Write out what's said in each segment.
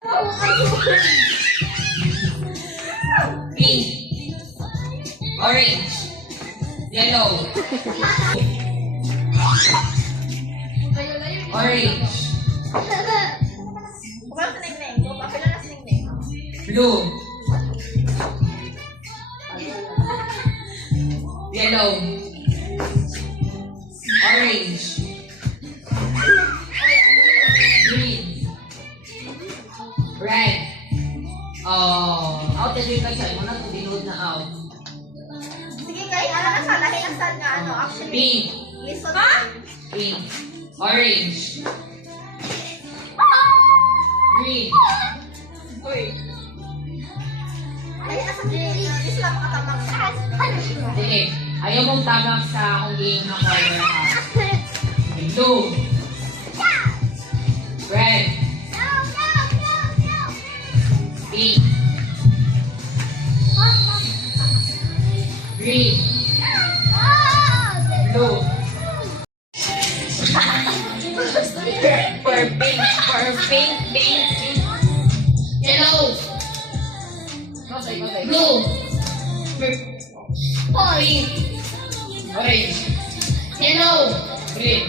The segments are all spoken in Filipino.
Pink. Orange. Yellow. Orange. Blue. Yellow. Orange. Green. Red. Out na dito tayo mo na kung dinood na out. Sige guys, alam na sana, hinasal nga ano, actually. Pink. Listen. Ha? Pink. Orange. Green. Uy. Ay, nasa green. Hindi sila makatamang sa Sige. Ayaw mong tabak sa kung game na color ha. Blue. Red. Pink. Green. Blue. For pink, pink. Yellow. Blue. Pink. Orange. Yellow. Green.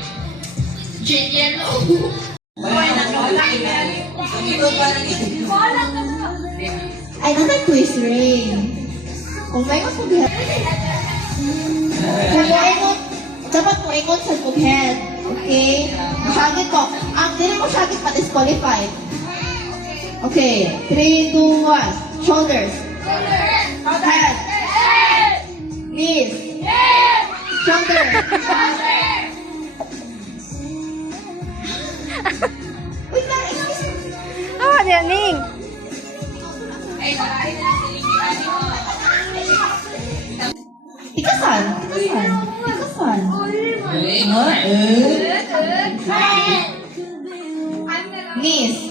Yellow. Ay, nasa quiz ring. Kung may masubihan. Dapat mo ikot sa kubhead. Okay? Masyagit ko. Ang dili mo syagit pa-disqualified. Okay. 3, 2, 1. Shoulders. Head. Knees. Shoulders. Wait lang, excuse me. Ah, Janing. Ikasan. Galing. Knees.